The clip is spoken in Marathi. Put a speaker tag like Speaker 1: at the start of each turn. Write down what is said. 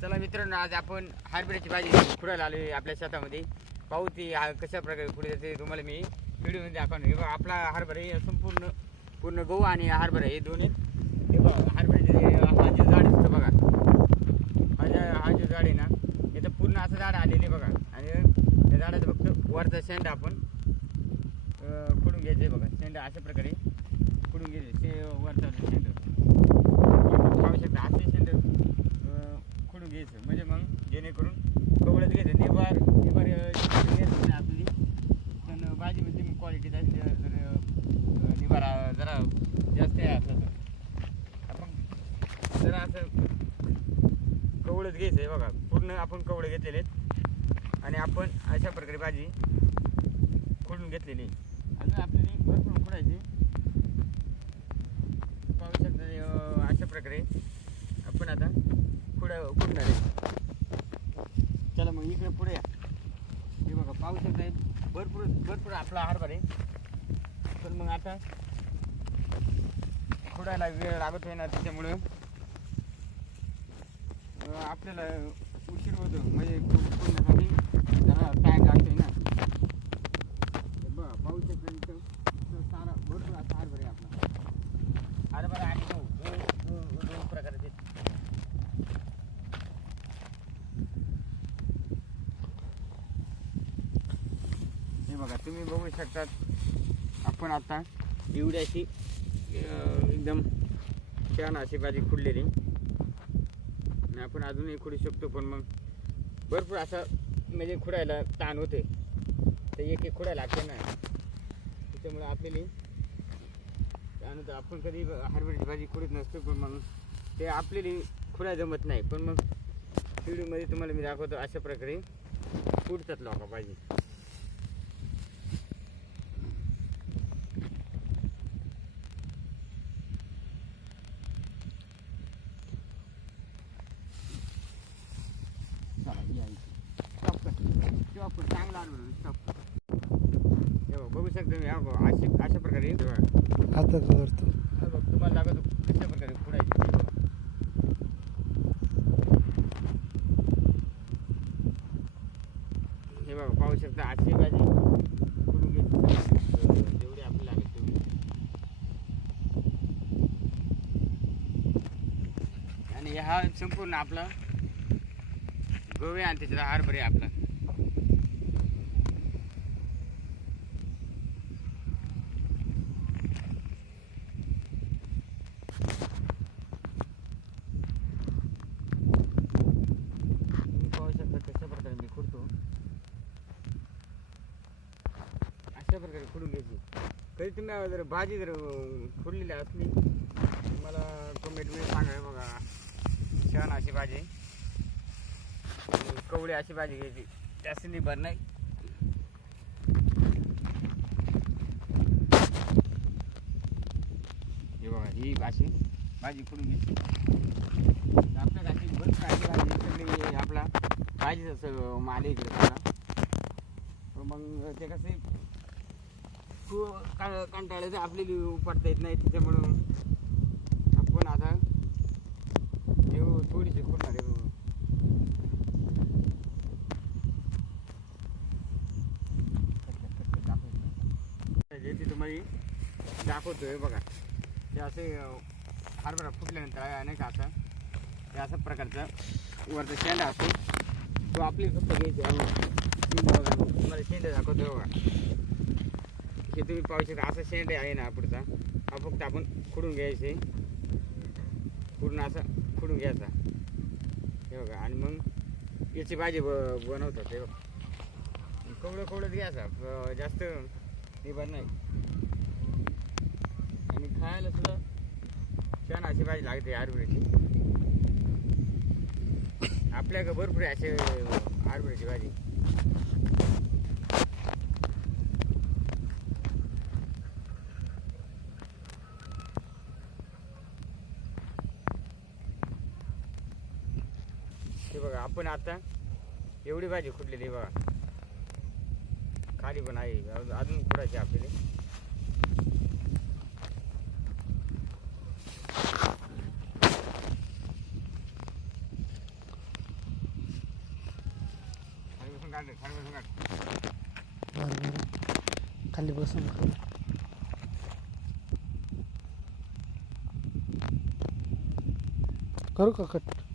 Speaker 1: चला मित्रांनो आज आपण हरभऱ्याची भाजी खुडायला आलो आपल्या शेतामध्ये. पाहू ती हा कशा प्रकारे खुडी जाते तुम्हाला मी व्हिडिओमध्ये दाखवणार. हे बघा आपला हरभरा हे संपूर्ण पूर्ण गहू आणि हरभरा हे दोन्ही. हे बघा हरभऱ्याचे हा जे झाड असतं बघा. हा जे हा जे झाड आहे ना इथं पूर्ण असं झाड आलेले बघा. आणि त्या झाडाचं फक्त वरचा शेंडा आपण अं, खुडून घ्यायचं आहे बघा. शेंडा अशा प्रकारे खुडून घ्यायचे शे वरचा शेंड. पाहू शकता. असे शेंड. घ्यायचं. म्हणजे मग जेणेकरून कवळत घ्यायचं. निवार निवार घ्यायचं नाही आपली पण भाजीमध्ये म्हणजे मग क्वालिटी जास्त जर निवार जरा जास्त आहे असं तर. आपण जरा असं कवळत घ्यायचं आहे बघा. पूर्ण आपण कवळे घेतलेले आहेत. आणि आपण अशा प्रकारे भाजी खोडून घेतलेली अजून आपल्याला भरपूर खोडायची पाहू शकता अशा प्रकारे. आपण आता खुडा आहे चला मग इकडे पुढे या. हे बघा पाऊस नाही भरपूर भरपूर आपला हारभार आहे पण मग आता खोडायला वेळ लागत आहे ना त्याच्यामुळं आपल्याला उशीर होतो. म्हणजे खुडण्यासाठी जरा टाईम लागतोय ना हे बघा पाहू शकता इथं इथं सारा भरपूर असा हरभरा आहे आपला हरभरा आणि गहू दोन दोन दोन प्रकारचे हे बघा तुम्ही बघू शकतात आपण आता एवढ्याशी एकदम छान अशी भाजी खुडलेली. आणि आपण अजूनही खुडू शकतो पण मग भरपूर असं म्हणजे खुडायला ताण होते. तर एक एक खुडायला लागते ना. त्याच्यामुळे आपल्याला ताण होतं आपण कधी हरभऱ्याची भाजी खुडत नसतो पण मग ते आपल्याला खुडा जमत नाही. पण मग व्हिडिओमध्ये तुम्हाला मी दाखवतो अशा प्रकारे खुडतात लोक भाजी चला या इथे. स्टॉप कर स्टॉप कर चांगला आलं स्टॉप कर हे बघ, बघू शकतो मी हा अशी अशा प्रकारे हे
Speaker 2: हातात धरतो.
Speaker 1: तुम्हाला दाखवतो कशा प्रकारे फोडायची हे बघा पाहू शकता अशी भाजी फोडून घ्यायची अं, जेवढी आपल्याला लागेल तेवढी आणि हा संपूर्ण आपला गोवे आणि त्याच्यात हरभरे आपला तुम्ही पाहू शकता कशा प्रकारे मी खुडतो अशा खुडून घ्यायची. कधी तुम्ही जर भाजी जर अं, खुडलेली असली मला कमेंटमध्ये सांगा बघा. छान अशी भाजी. कवळी अशी भाजी घ्यायची. जास्त भर नाही. हे बघा ही भाजी भाजी खुडून घ्यायची. आपल्या अशी बरंच काही भाजी आपला. भाजीचं माल इकडे मग ते कसं खूप कंटाळे तर पडता येत नाही त्याच्यामुळं आपण आता येऊ थोडीशी खुडणार आहे जे तुम्हाला दाखवतोय बघा. ते असे हरभरा फुटल्यानंतर आहे नाही का असं? ते अशा प्रकारचा वरचा शेंडा असतो. तो आपली फक्त घ्यायची आहे. बघा तुम्हाला शेंडा दाखवतोय बघा. हे तुम्ही पाहू शकता असा शेंडा आहे ना पुढचा. हा फक्त आपण खुडून घ्यायचे. पूर्ण असं खुडून घ्यायचा. हे बघा आणि मग याची भाजी ब बनवतात हे बघा. कवडं कवडंच घ्यायचा जास्त निभार नाही. आणि खायला सुद्धा छान अशी भाजी लागते हरभऱ्याची. आपल्याकडे भरपूर आहे असे हरभऱ्याची भाजी. हे बघा आपण आता एवढी भाजी खुडलेली बघा. खाली पण आहे. अजून- अजून खुडायची आपल्याला. खाली बसून
Speaker 2: खाली बसून करू का कट?